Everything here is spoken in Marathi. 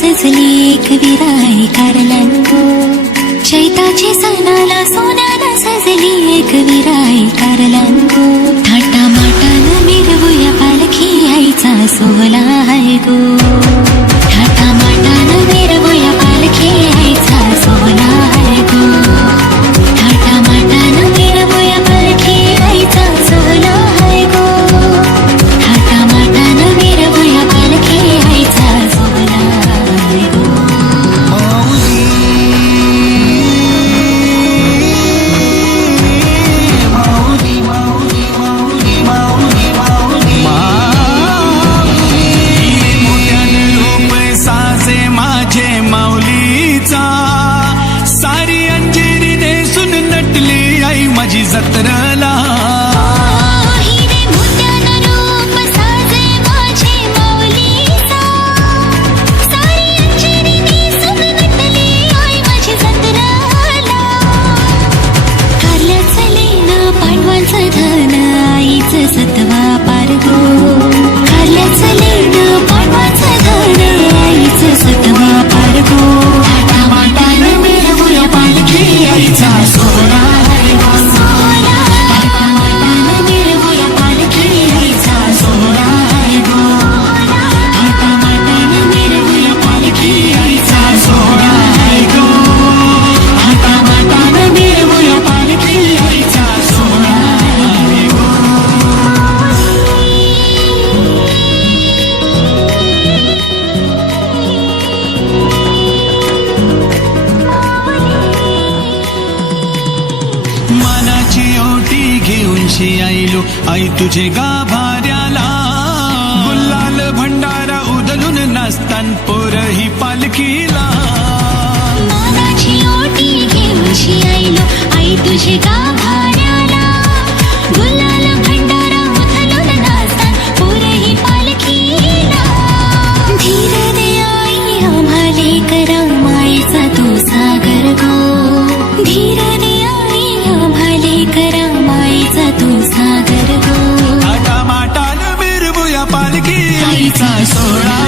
सजली एक विराई कारलांगो, चैताची सणाला सोन्यानं सजली एक विराई कारलांगो. थाटा माटानं मिरवूया पालखी आईचा सोहळा आहे गो. थाटा माटानं मिरवूया पालखी आईचा सोहळा आहे गो. थाटा माटानं मिरवूया पालखी आईचा सोहळा आहे गो. थाटा माटानं मिरवूया पालखी आईचा सोहळा आहे गो. सारी अंजेरी नेसून नटली आई माझी जत्रेला. हिरे मोत्यानं रूप साजे माझे माऊलीचा, सारी अंजेरी नेसून नटली आई माझी जत्रेला. कारल्याचं लेणं पांडवांचं धन आईचं सतवा पार गो. कारल्याचं लेणं पांडवांचं धन आईचं सतवा पार गो. थाटा माटानं मिरवूया पालखी आईचा सोहळा आहे गो. थाटा माटानं मिरवूया पालखी आईचा सोहळा आहे गो. थाटा माटानं मिरवूया पालखी आईचा सोहळा आहे गो. थाटा माटानं मिरवूया पालखी आईचा सोहळा आहे गो. मनाची ओटी घेऊन आईलो आई तुझे गाभाऱ्याला. गुलाल भंडारा उधळून नाचतान पोरही पालखीला. मनाची ओटी घेऊन आईलो आई तुझे गाभाऱ्याला. गुलाल भंडारा उधळून नाचतान पोरही पालखीला. धीर दे आई आम्हाले करा मायेचा तो सागर गो. धीर दे आई आम्हाले करा मायेचा तो सागर गो. थाटा माटानं मिरवूया पालखी आईचा सोहळा